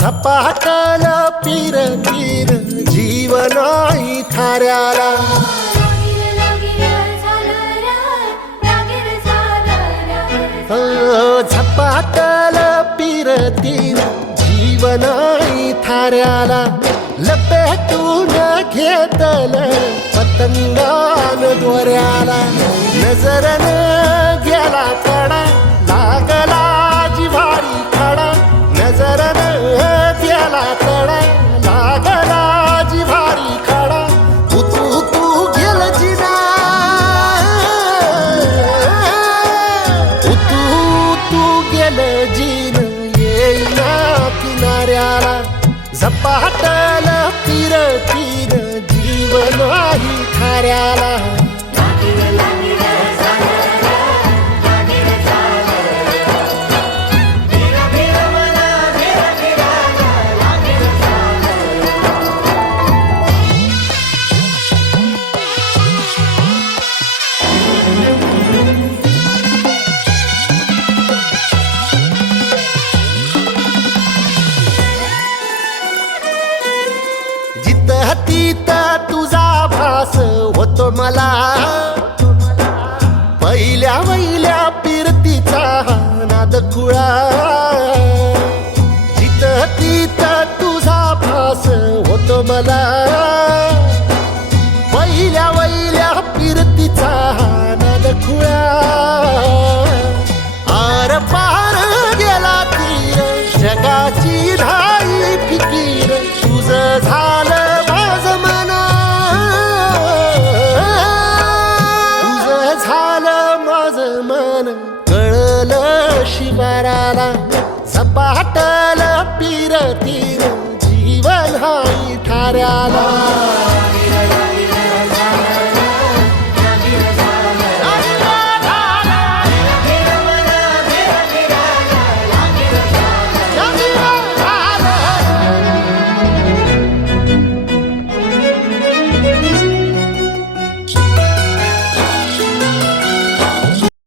झपाटल पिरतीर जीवनाई थाऱ्याला झपाटल पिरतीर जीवनाई थाऱ्याला लपेटून घेतल पतंगान दोऱ्याला नजरन गेला कडा लागला जिव्हारी खडा नजरन गेला कडा लागला जिव्हारी खडा तू तू गेल जिना तू गेल जिन येईना किनाऱ्याला झपाटल पिरतीर जीवनाही थाऱ्याला तिथं तुझा भास होतो मला पहिल्या पिरतीचा नाद खुळा तिथं तुझा भास होतो मला पहिल्या पिरतीचा नाद खुळा आर पार गेला तीर जगाची धाई फिकीर तुझं झालं कळलं शिवाराला झपाटल पिरतीर जीवन हाई थाऱ्याला